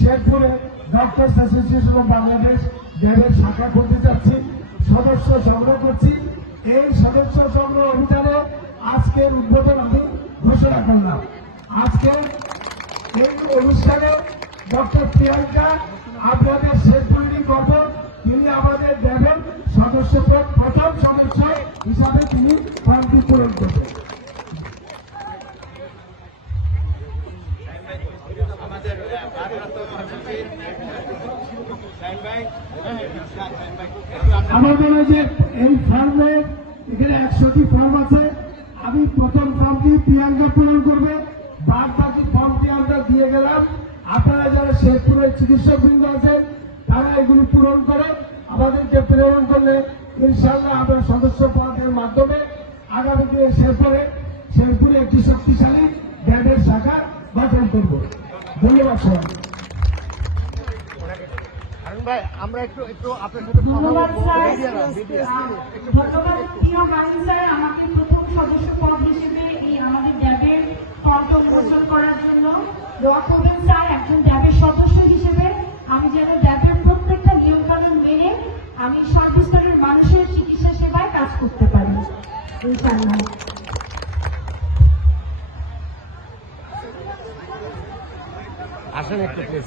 শেরপুরে doctor association of Bangladesh ড্যাবের শাখা করতে যাচ্ছি। সদস্য সংগ্রহ করছি। এই সদস্য সংগ্রহ অভিযানে আজকের উদ্বোধন আমি ঘোষণা করলাম। আজকে এই অনুষ্ঠানে ডক্টর প্রিয়াঙ্কা, আপনাদের শেরপুরেরই গর্ব তিনি আমাদের ড্যাবের সদস্য প্রথম সদস্য হিসাবে তিনি পূরণ করবেন। আমাদের ওই যে এই ফার্মে এখানে একশোটি ফর্ম আছে। আমি প্রথম ফর্মটি প্রিয়াঙ্কা পূরণ করবে। বাদ বাকি ফর্মটি আমরা দিয়ে গেলাম। আপনারা যারা শেরপুরের চিকিৎসক বৃন্দ আছেন, তারা এগুলি পূরণ করে আমাদেরকে প্রেরণ করলে ইনশাল্লাহ আমরা সদস্য পদের মাধ্যমে আগামী দিনে শেরপুরে শেরপুরে একটি শক্তিশালী ব্যাংকের শাখা গঠন করব। ধন্যবাদ সবাই ভাই আমরা একটু একটু আপনার সাথে কথা বলব। স্যার। মিডিয়া না, মিডিয়া। আহ, ধন্যবাদ প্রিয় গান্ধী স্যার আমাকে প্রথম সদস্য পদ হিসেবে এই আমাদের ড্যাবের পদ উন্মোচন করার জন্য। দোয়া করবেন স্যার একজন ড্যাবের সদস্য হিসেবে। আমি যেন ড্যাবের প্রত্যেকটা নিয়মকানুন মেনে আমি সর্বস্তরের মানুষের চিকিৎসা সেবায় কাজ করতে পারি। ইনশাআল্লাহ। আসেন একটু প্লিজ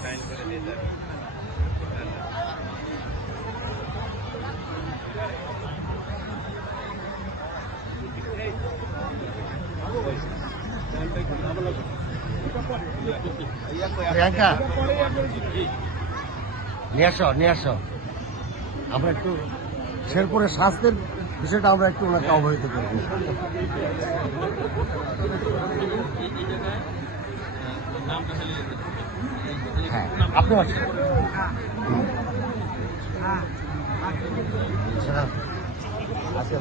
প্রিয়াঙ্কা, নিয়ে আসো নিয়ে আসো। আমরা একটু স্বাস্থ্যের বিষয়টা আমরা একটু ওনাকে অবহিত করব হ্যাঁ আপনি আসেন আচ্ছা আজকে